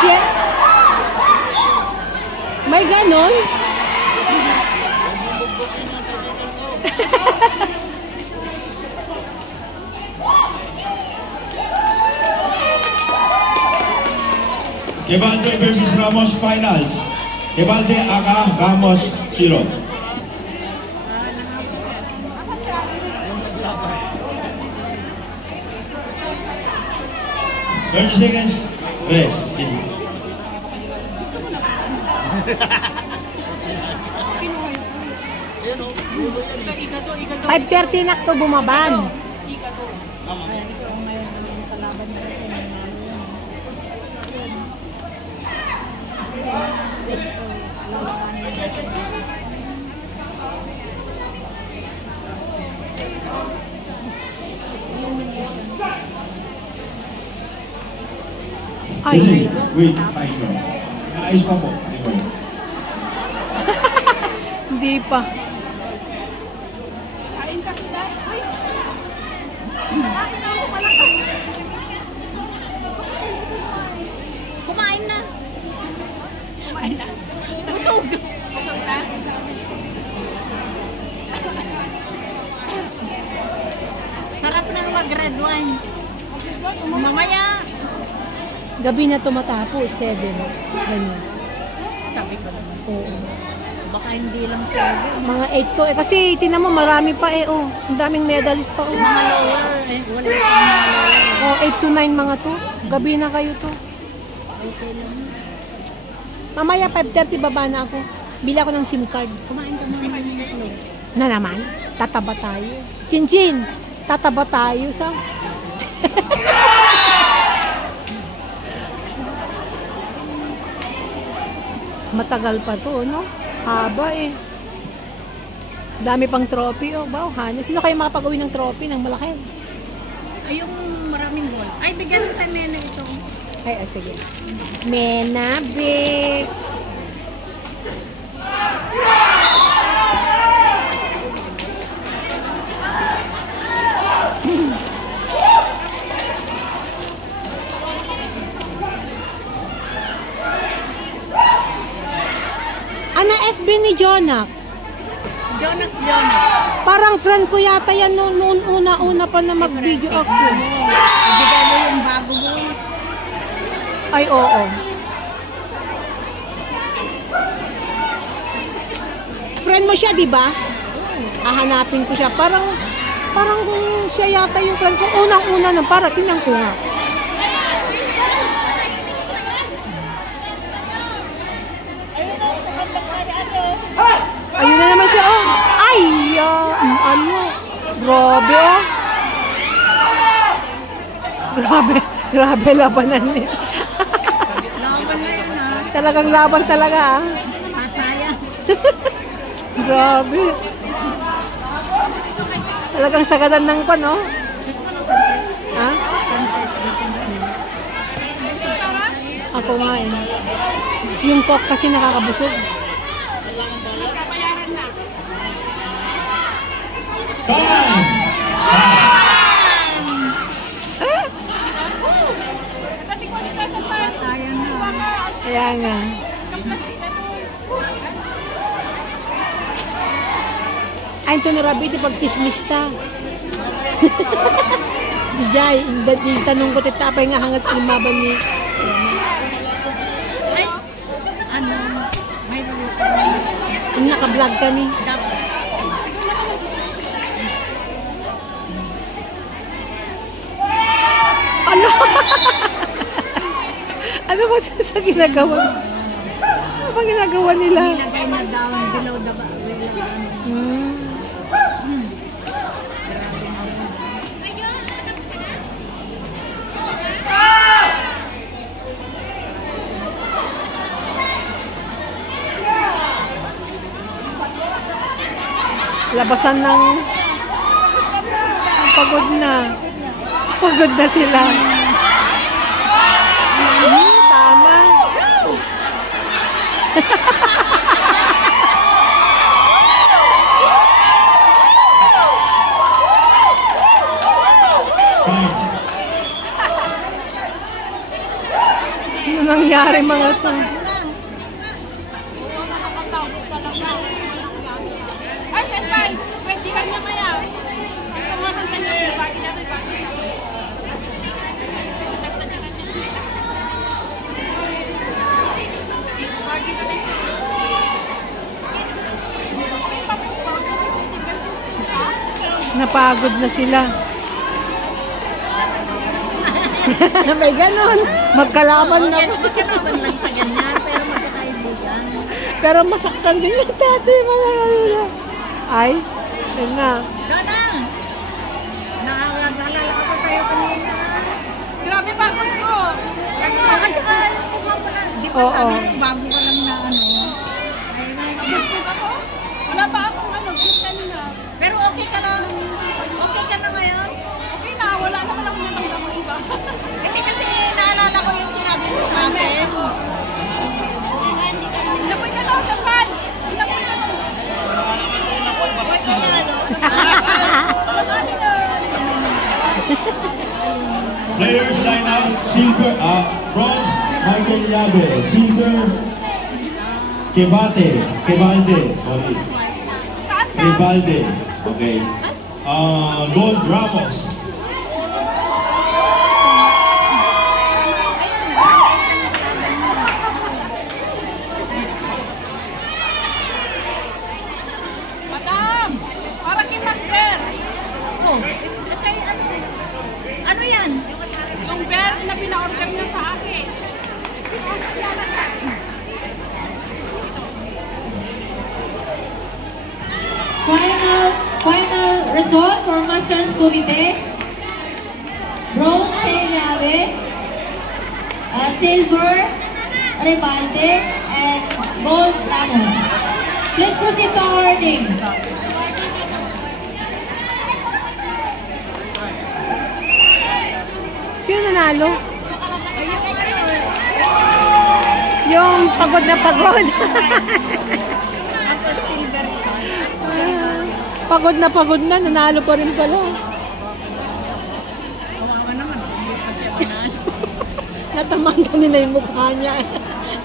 shit. May ganon? Gebalde versus Ramos finals. Gebalde aka Ramos 0. 30 seconds. Rest. 5:30 na to bumaban. Ay, wait, timer. Naayos pa po. hindi pa. Kain ka sila. Ay! Kain na ako pala. Kumain na. Kumain na. Busog. Busog na. Sarap na mag-red wine. Mamaya. Gabi na tumatapos, 7. Ganyan. Sabi ko naman. Oo. Baka hindi lang pwede. Mga 8 to. Kasi tinan mo, marami pa oh. Ang daming medalist pa oh. Mga lower. Wala yung mga lower. Oh, 8 to 9 mga to. Gabi na kayo to. Okay lang. Mamaya 5:30 baba na ako. Bili ako ng SIM card. Kumain ka naman ng itlog. Na naman, tataba tayo. Chin-chin, tataba tayo sa... Matagal pa to, no? Haba eh. Dami pang trophy, oh. Wow, Hana. Sino kayo makapag-uwi ng trophy ng malaki? Ay, yung maraming gold. Ay, bigyan mo tayo mena ito. Ay, sige. Mena, big. Ana FB ni Jonak. Jonak. Parang friend ko yata yan noon una pa na mag-video ako. Ibigay mo yung bago mo. Ay, oo. Friend mo siya, di ba? Hahanapin ko siya. Parang siya yata yung friend ko. Unang-una na para tingnan ko nga. Ayun na naman siya, oh. Ay, ano. Grabe, oh. Grabe labanan niya. Laban na yun, ha? Talagang laban talaga, ah. Pataya. Grabe. Talagang sagadan ng pan, oh. Ha? Ako nga, eh. Yung coke kasi nakakabusog. Kaya nga. Ay, ito na rabi, ito pag-chismista. Dijay, yung tanong ko, titapay nga hangat lumaban ni... Ay, ano, may Yung naka-vlog ka ni. Ano? Ano ba sa ginagawa? Ano ba ginagawa nila? nilagay na down below the Labasan ng pagod na. Pagod na sila. Tama. Ano nangyari mga to? Ay, senpai! Pwede ka niya maya. Tumasan ka niya. Bagi na ito. Napagod na sila. May ganon. Magkalaban na. Magkalaban lang sa ganyan, pero magkakaibigan. Pero masaktan din yung tate. Ay, yun na. Ganang! Naalala ko tayo kanina. Grabe pagod ko. At saka, di ba sabi mo, bago ka lang na ano? Ay, ako. Wala pa akong group kanina. Pero okay ka na. Okay ka na ngayon? Okay na, wala naman ako nalanggang iba. Hindi kasi naalala ko yung sinabi mo sa akin. Inapoy ka lang, Sampal! Inapoy ka lang. Players lineup, silver, bronze, Michael Yabe, silver, Kebalde, sorry. Kebalde, okay. Gold, Ramos. Madam! Para kay Master! Oh, ano yan? Yung bear na pina-order niya sa akin. Final result for Masters Committee. Bronze, Seliave, silver, Rebalde, and gold, Ramos. Please proceed to awarding. Sino nanalo? Yung pagod na pagod. Pagod na, nanalo pa rin pala. Kawawa naman, hindi pa siya manalo. Natamaan kanina yung mukha niya.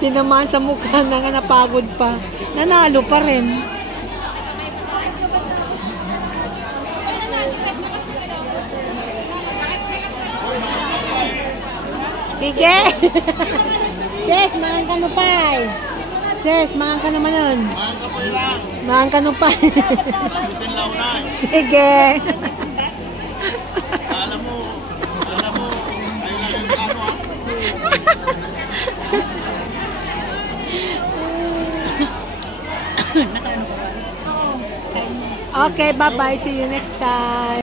Tinamaan sa mukha na nga napagod pa. Nanalo pa rin. Sige. Ses, mangan ka nupay. Ses, mangan ka naman nun. Mangan ka nupay. Sige. Alam mo, ayun lang yung ano. Okay, bye-bye. See you next time.